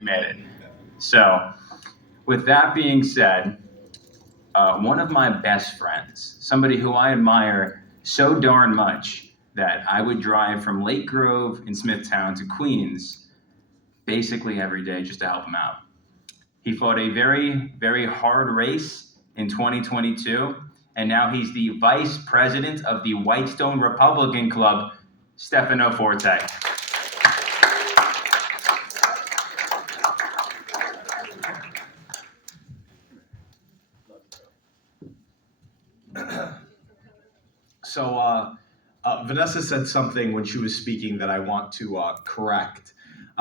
made it. So, with that being said, one of my best friends, somebody who I admire so darn much that I would drive from Lake Grove in Smithtown to Queens basically every day just to help him out. He fought a very, very hard race in 2022, and now he's the vice president of the Whitestone Republican Club, Stefano Forte. So Vanessa said something when she was speaking that I want to correct.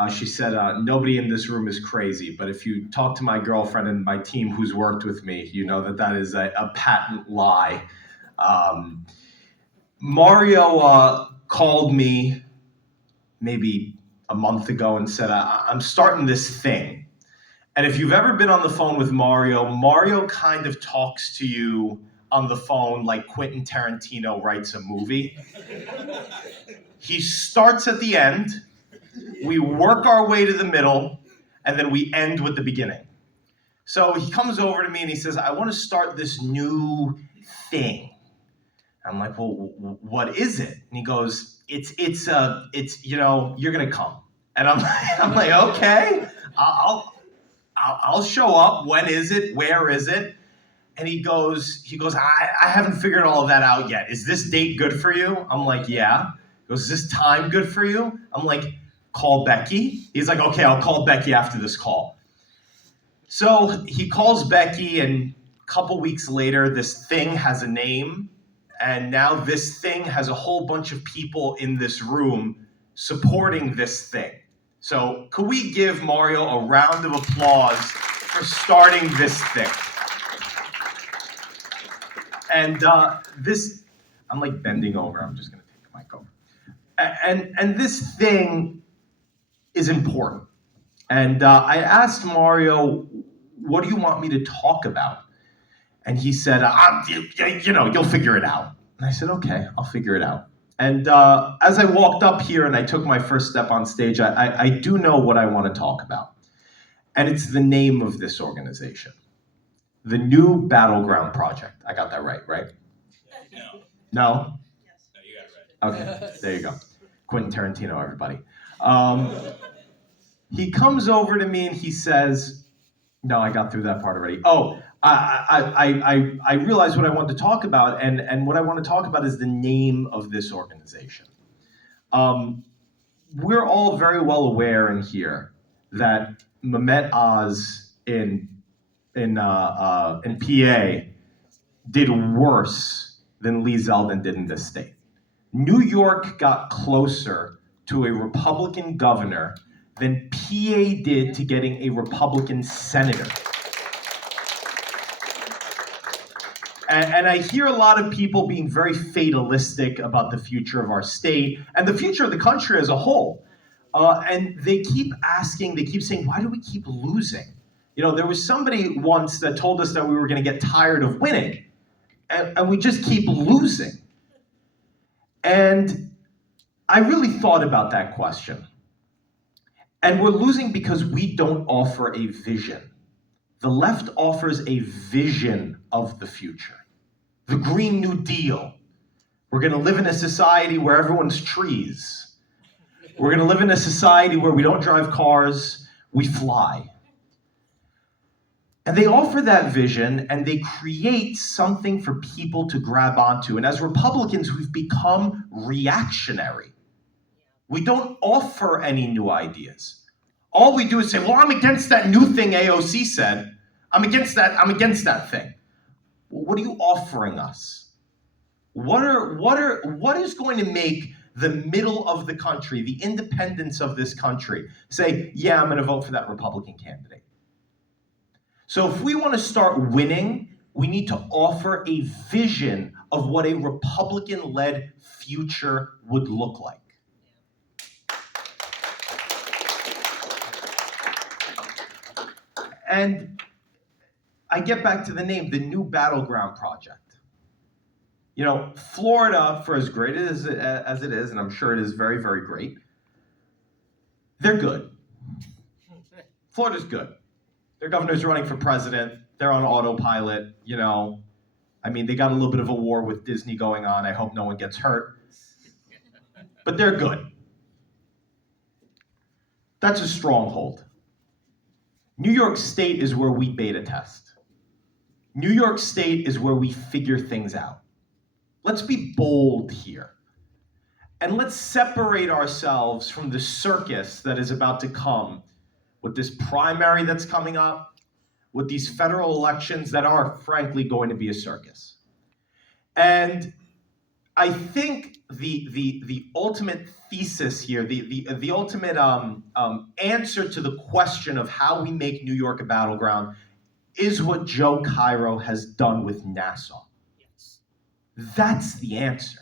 She said, nobody in this room is crazy, but if you talk to my girlfriend and my team who's worked with me, you know that that is a patent lie. Mario called me maybe a month ago and said, I'm starting this thing. And if you've ever been on the phone with Mario, Mario kind of talks to you on the phone like Quentin Tarantino writes a movie. He starts at the end, we work our way to the middle, and then we end with the beginning. So he comes over to me and he says, I want to start this new thing. I'm like, well, what is it? And he goes, it's you know, you're gonna come. And I'm like, okay, I'll show up. When is it? Where is it? And he goes, I haven't figured all of that out yet. Is this date good for you? I'm like, yeah. He goes, is this time good for you? I'm like, call Becky. He's like, okay, I'll call Becky after this call. So he calls Becky, and a couple weeks later, this thing has a name. And now this thing has a whole bunch of people in this room supporting this thing. So could we give Mario a round of applause for starting this thing? And this, I'm like bending over. I'm just going to take the mic over. And this thing is important. And I asked Mario, what do you want me to talk about? And he said, you know, you'll figure it out. And I said, okay, I'll figure it out. And as I walked up here and I took my first step on stage, I do know what I want to talk about. And it's the name of this organization. The New Battleground Project. I got that right? No. No? Yes. No, you got it right. Okay, there you go. Quentin Tarantino, everybody. He comes over to me and he says, no, I got through that part already. Oh, I realized what I want to talk about, and what I want to talk about is the name of this organization. We're all very well aware in here that Mehmet Oz in PA did worse than Lee Zeldin did in this state. New York got closer to a Republican governor than PA did to getting a Republican senator. And I hear a lot of people being very fatalistic about the future of our state and the future of the country as a whole. And they keep saying, why do we keep losing? You know, there was somebody once that told us that we were going to get tired of winning, and we just keep losing. And I really thought about that question. And we're losing because we don't offer a vision. The left offers a vision of the future. The Green New Deal. We're going to live in a society where everyone's trees. We're going to live in a society where we don't drive cars, we fly. And they offer that vision, and they create something for people to grab onto. And as Republicans, we've become reactionary. We don't offer any new ideas. All we do is say, well, I'm against that new thing AOC said. I'm against that thing. Well, what are you offering us? What is going to make the middle of the country, the independents of this country, say, yeah, I'm going to vote for that Republican candidate? So if we want to start winning, we need to offer a vision of what a Republican-led future would look like. And I get back to the name, the New Battleground Project. You know, Florida, for as great as it is, and I'm sure it is very, very great, they're good. Florida's good. Their governor's running for president. They're on autopilot, you know. I mean, they got a little bit of a war with Disney going on. I hope no one gets hurt. But they're good. That's a stronghold. New York State is where we beta test. New York State is where we figure things out. Let's be bold here. And let's separate ourselves from the circus that is about to come with this primary that's coming up, with these federal elections that are, frankly, going to be a circus. And I think the ultimate thesis here, the ultimate answer to the question of how we make New York a battleground is what Joe Cairo has done with Nassau. Yes. That's the answer.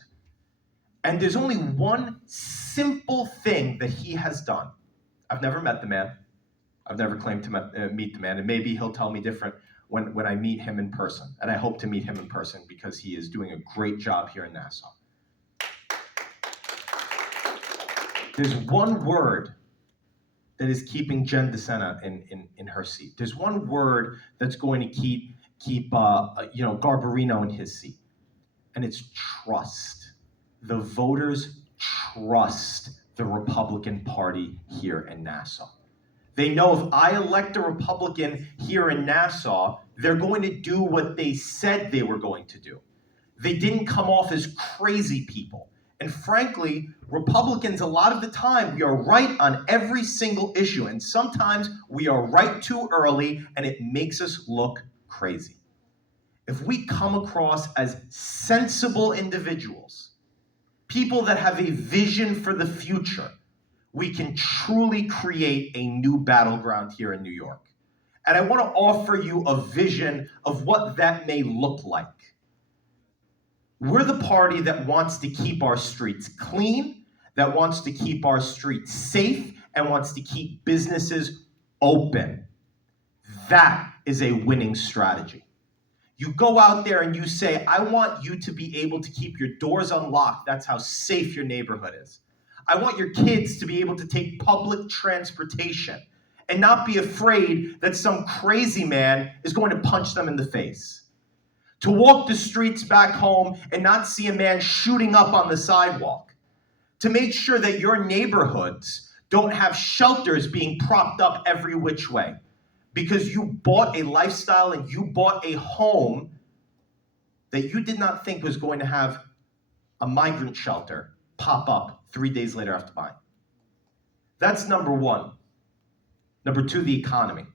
And there's only one simple thing that he has done. I've never met the man. I've never claimed to meet the man, and maybe he'll tell me different when I meet him in person. And I hope to meet him in person because he is doing a great job here in Nassau. There's one word that is keeping Jen DeSena in her seat. There's one word that's going to keep Garbarino in his seat, and it's trust. The voters trust the Republican Party here in Nassau. They know if I elect a Republican here in Nassau, they're going to do what they said they were going to do. They didn't come off as crazy people. And frankly, Republicans, a lot of the time, we are right on every single issue. And sometimes we are right too early, and it makes us look crazy. If we come across as sensible individuals, people that have a vision for the future, we can truly create a new battleground here in New York. And I want to offer you a vision of what that may look like. We're the party that wants to keep our streets clean, that wants to keep our streets safe, and wants to keep businesses open. That is a winning strategy. You go out there and you say, I want you to be able to keep your doors unlocked. That's how safe your neighborhood is. I want your kids to be able to take public transportation and not be afraid that some crazy man is going to punch them in the face. To walk the streets back home and not see a man shooting up on the sidewalk. To make sure that your neighborhoods don't have shelters being propped up every which way. Because you bought a lifestyle and you bought a home that you did not think was going to have a migrant shelter pop up 3 days later after buying. That's number one. Number two, the economy.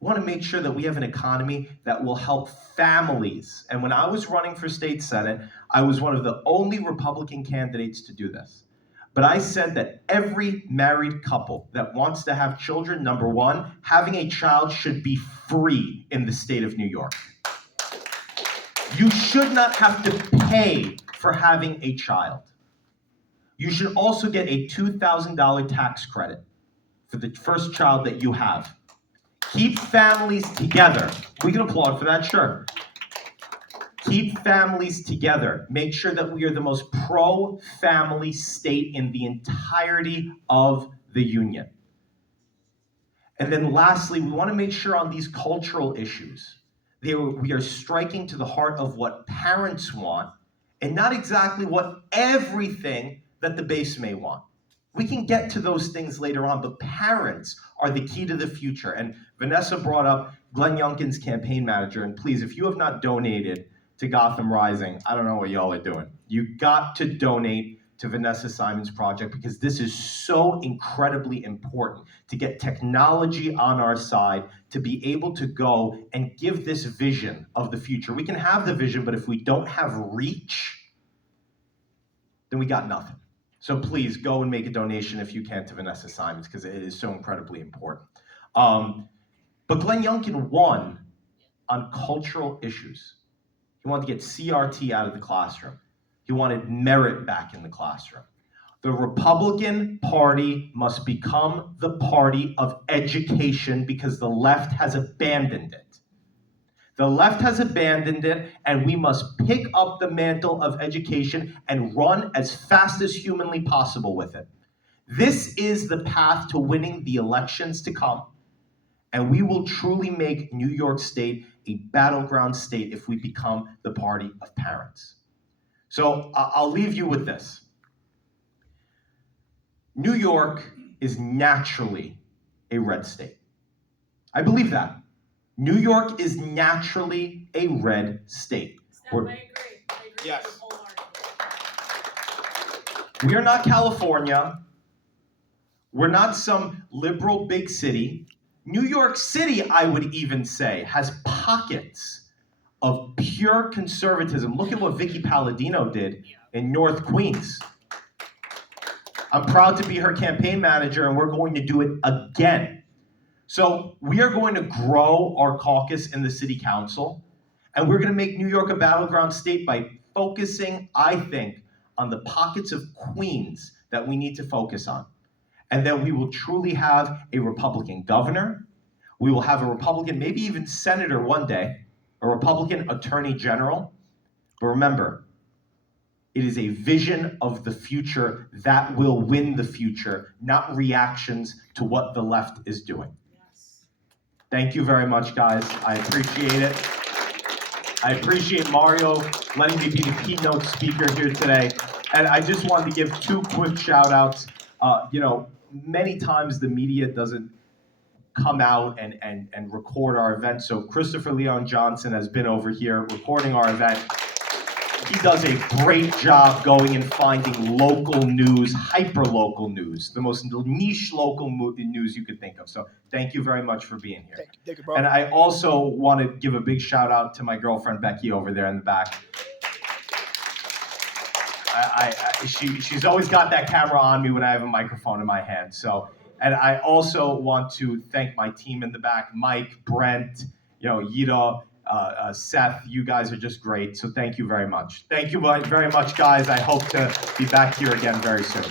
We want to make sure that we have an economy that will help families. And when I was running for state senate, I was one of the only Republican candidates to do this. But I said that every married couple that wants to have children, number one, having a child should be free in the state of New York. You should not have to pay for having a child. You should also get a $2,000 tax credit for the first child that you have. Keep families together. We can applaud for that, sure. Keep families together. Make sure that we are the most pro-family state in the entirety of the union. And then lastly, we want to make sure on these cultural issues, we are striking to the heart of what parents want and not exactly what everything that the base may want. We can get to those things later on, but parents are the key to the future. And Vanessa brought up Glenn Youngkin's campaign manager. And please, if you have not donated to Gotham Rising, I don't know what y'all are doing. You got to donate to Vanessa Simon's project because this is so incredibly important to get technology on our side to be able to go and give this vision of the future. We can have the vision, but if we don't have reach, then we got nothing. So please go and make a donation if you can to Vanessa Simons because it is so incredibly important. But Glenn Youngkin won on cultural issues. He wanted to get CRT out of the classroom. He wanted merit back in the classroom. The Republican Party must become the party of education because the left has abandoned it. The left has abandoned it, and we must pick up the mantle of education and run as fast as humanly possible with it. This is the path to winning the elections to come. And we will truly make New York State a battleground state if we become the party of parents. So I'll leave you with this. New York is naturally a red state. I believe that. New York is naturally a red state. Steph, I agree. Yes. Wholeheartedly. We are not California. We're not some liberal big city. New York City, I would even say, has pockets of pure conservatism. Look at what Vicky Palladino did in North Queens. I'm proud to be her campaign manager, and we're going to do it again. So we are going to grow our caucus in the city council, and we're going to make New York a battleground state by focusing, I think, on the pockets of Queens that we need to focus on. And then we will truly have a Republican governor. We will have a Republican, maybe even senator one day, a Republican attorney general. But remember, it is a vision of the future that will win the future, not reactions to what the left is doing. Yes. Thank you very much, guys. I appreciate it. I appreciate Mario letting me be the keynote speaker here today. And I just wanted to give two quick shout outs. Many times the media doesn't come out and record our event. So Christopher Leon Johnson has been over here recording our event. He does a great job going and finding local news, hyper-local news, the most niche local news you could think of. So thank you very much for being here. Thank you, bro. And I also want to give a big shout out to my girlfriend Becky over there in the back. She's always got that camera on me when I have a microphone in my hand. So, and I also want to thank my team in the back, Mike, Brent, Yida, Seth. You guys are just great. So thank you very much. Thank you very much, guys. I hope to be back here again very soon.